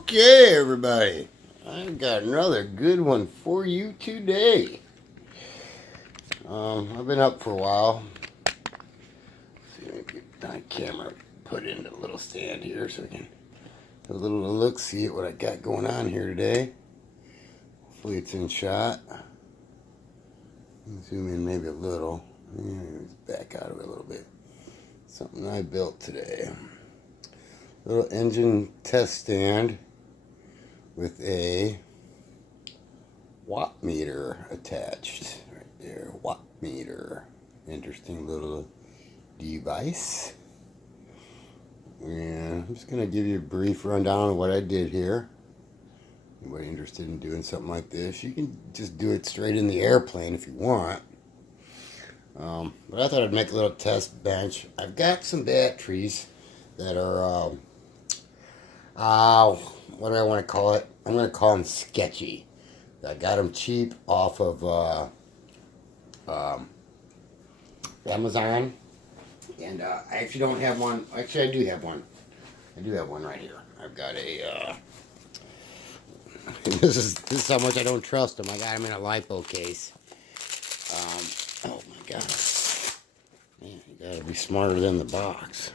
Okay, everybody. I've got another good one for you today. I've been up for a while. See if I can get my camera put into a little stand here so we can have a little look, see at what I got going on here today. Hopefully it's in shot. Zoom in maybe a little. Back out of it a little bit. Something I built today. Little engine test stand with a watt meter attached right there. Watt meter. Interesting little device. And I'm just going to give you a brief rundown of what I did here. Anybody interested in doing something like this, you can just do it straight in the airplane if you want. But I thought I'd make a little test bench. I've got some batteries that are what do I want to call it? I'm going to call them sketchy. I got them cheap off of Amazon. And I actually don't have one. Actually, I do have one. I do have one right here. I've got a... this is how much I don't trust them. I got them in a LiPo case. Oh my God. Man, you gotta be smarter than the box.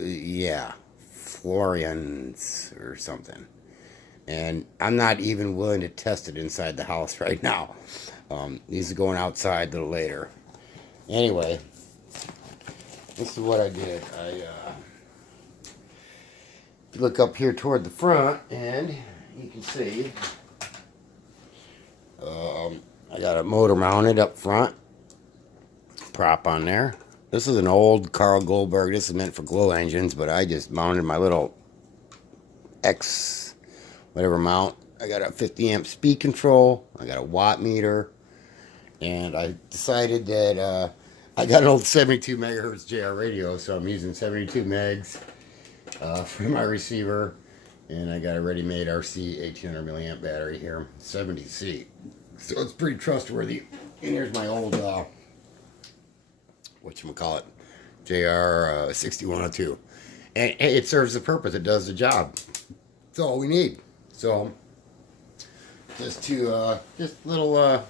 Yeah, Florians or something. And I'm not even willing to test it inside the house right now. These are going outside a little later. Anyway, this is what I did. Look up here toward the front, and you can see I got a motor mounted up front, prop on there. This is an old Carl Goldberg. This is meant for glow engines, but I just mounted my little X whatever mount. I got a 50 amp speed control. I got a watt meter, and I decided that I got an old 72 megahertz JR radio, so I'm using 72 megs for my receiver, and I got a ready-made RC 1800 milliamp battery here, 70C, so it's pretty trustworthy. And here's my old whatchamacallit, JR 6102, and it serves the purpose. It does the job. That's all we need. So just little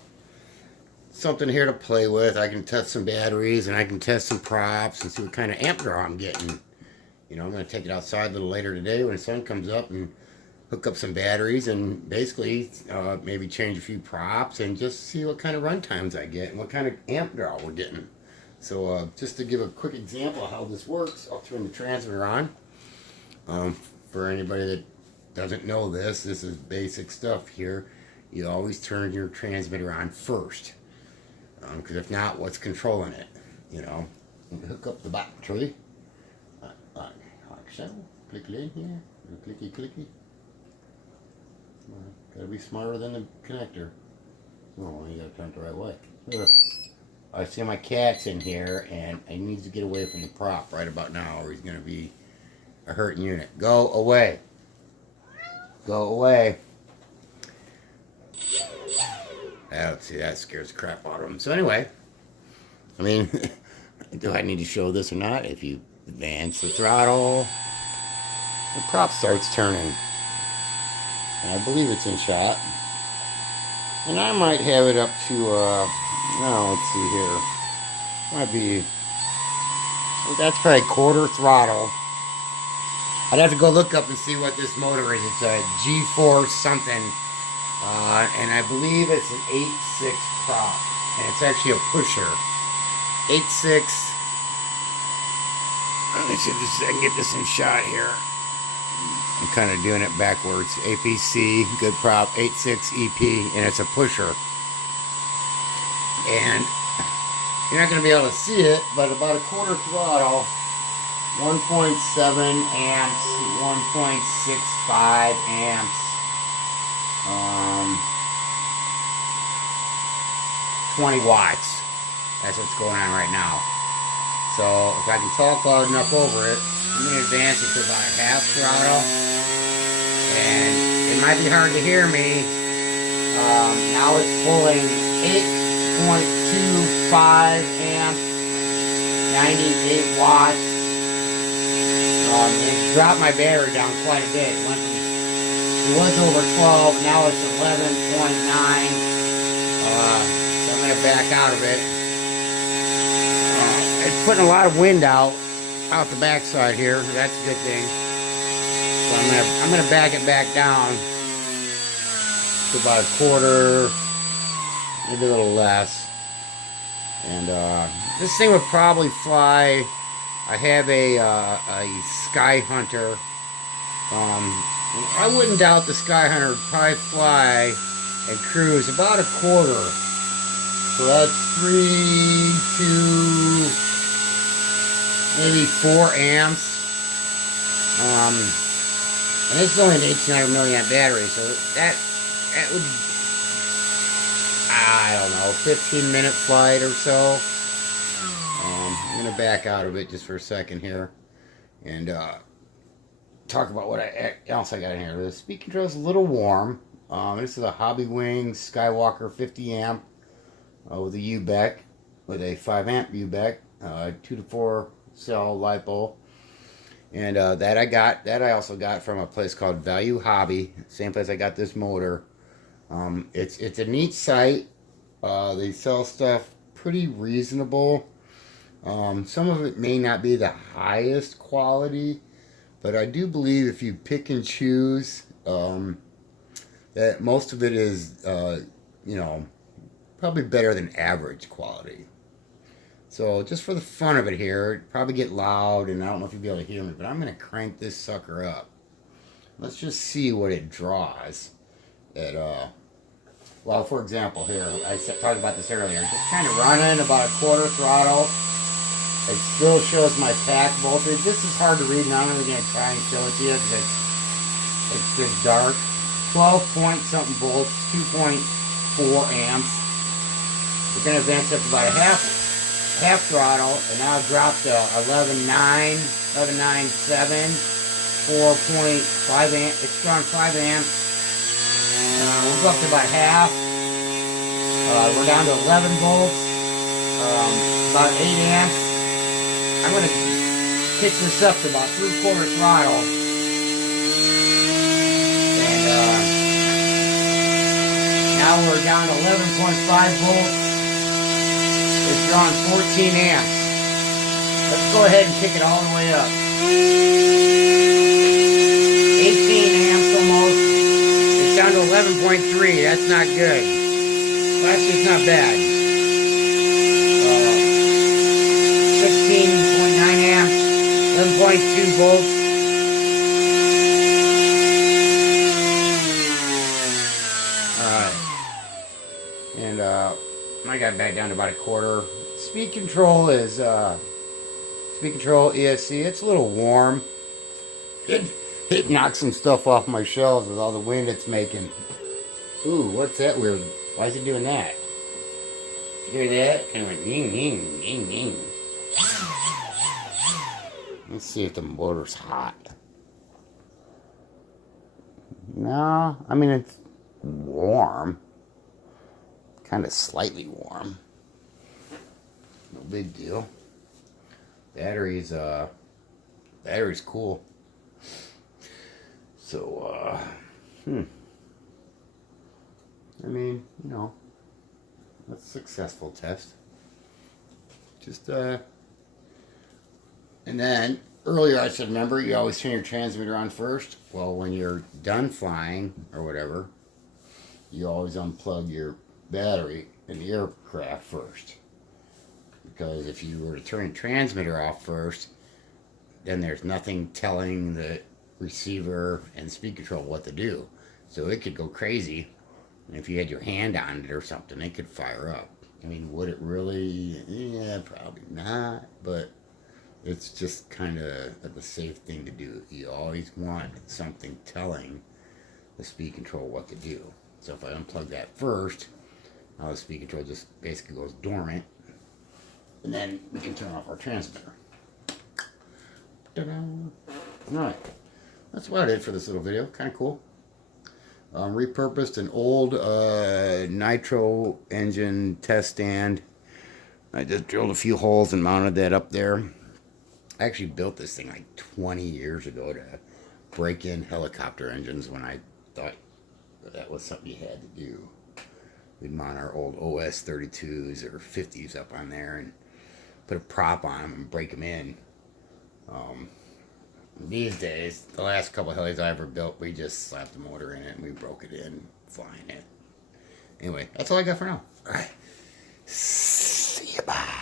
something here to play with. I can test some batteries, and I can test some props and see what kind of amp draw I'm getting. You know, I'm going to take it outside a little later today when the sun comes up and hook up some batteries and basically maybe change a few props and just see what kind of run times I get and what kind of amp draw we're getting. So just to give a quick example of how this works, I'll turn the transmitter on. For anybody that doesn't know this, this is basic stuff here. You always turn your transmitter on first. Because if not, what's controlling it? You know, you hook up the battery. Like so. Click it in here. Clicky, clicky. Gotta be smarter than the connector. Oh, you gotta turn it the right way. I see my cat's in here, and he needs to get away from the prop right about now, or he's gonna be a hurting unit. Go away. Go away. See, that scares the crap out of him. So anyway, I mean, do I need to show this or not? If you advance the throttle, the prop starts turning. And I believe it's in shot. And I might have it up to, no, let's see here. Might be, that's probably quarter throttle. I'd have to go look up and see what this motor is. It's a G-Force something. And I believe it's an 8.6 prop. And it's actually a pusher. 8.6. Let me see if I can get this in shot here. I'm kind of doing it backwards. APC, good prop, 8.6 EP, and it's a pusher. And you're not going to be able to see it, but about a quarter throttle, 1.7 amps, 1.65 amps, 20 watts. That's what's going on right now. So if I can talk loud enough over it, I'm going to advance it to about half throttle. And it might be hard to hear me. Now it's pulling 8.25 amps, 98 watts. It's dropped my battery down quite a bit. It was over 12, now it's 11.9. So I'm going to back out of it. It's putting a lot of wind out the backside here. That's a good thing. So I'm gonna back it back down to about a quarter, maybe a little less. And this thing would probably fly. I have a Sky Hunter. I wouldn't doubt the Sky Hunter would probably fly and cruise about a quarter. So that's 3 to maybe 4 amps. And this is only an 1800 milliamp battery, so that would, I don't know, 15-minute flight or so. I'm gonna back out of it just for a second here, and talk about what else I got in here. The speed control is a little warm. This is a Hobbywing Skywalker 50 amp with a UBEC, with a 5 amp UBEC, 2 to 4 cell LiPo. And that I also got from a place called Value Hobby, same place I got this motor. It's a neat site. They sell stuff pretty reasonable. Some of it may not be the highest quality, but I do believe if you pick and choose, that most of it is, you know, probably better than average quality. So just for the fun of it here, it'd probably get loud, and I don't know if you'll be able to hear me, but I'm going to crank this sucker up. Let's just see what it draws. Well, for example, here, I talked about this earlier. Just kind of running about a quarter throttle. It still shows my pack voltage. This is hard to read, and I'm not even going to try and show it to you because it's just dark. 12 point something volts, 2.4 amps. We're going to advance up to about a half throttle, and now I've dropped to 11.9, 11.97, 4.5 amps. It's drawn 5 amps. We'll go up to about half. We're down to 11 volts, about 8 amps. I'm going to pitch this up to about 3/4 throttle. And now we're down to 11.5 volts. It's drawing 14 amps. Let's go ahead and kick it all the way up. 18 amps almost. It's down to 11.3. That's not good. Well, actually, it's not bad. 16.9 amps. 11.2 volts. Alright. And I got it back down to about a quarter. Speed control is speed control ESC. It's a little warm. It knocked some stuff off my shelves with all the wind it's making. Ooh, what's that weird? Why is it doing that? You hear that? Kind of like ding, ding, ding, ding. Let's see if the motor's hot. No, I mean it's warm. Kind of slightly warm. No big deal. Battery's cool. So I mean, you know, that's a successful test. Just and then earlier I said, remember, you always turn your transmitter on first. Well, when you're done flying or whatever, you always unplug your battery in the aircraft first, because if you were to turn the transmitter off first, then there's nothing telling the receiver and speed control what to do. So it could go crazy, and if you had your hand on it or something, it could fire up. I mean, would it really? Yeah, probably not, but it's just kind of the safe thing to do. You always want something telling the speed control what to do. So if I unplug that first, now the speed control just basically goes dormant, and then we can turn off our transmitter. Ta-da! Alright, that's what I did for this little video. Kind of cool. Repurposed an old nitro engine test stand. I just drilled a few holes and mounted that up there. I actually built this thing like 20 years ago to break in helicopter engines when I thought that was something you had to do. We'd mount our old OS 32s or 50s up on there and put a prop on them and break them in. These days, the last couple of helis I ever built, we just slapped the motor in it and we broke it in, flying it. Anyway, that's all I got for now. All right. See you, bye.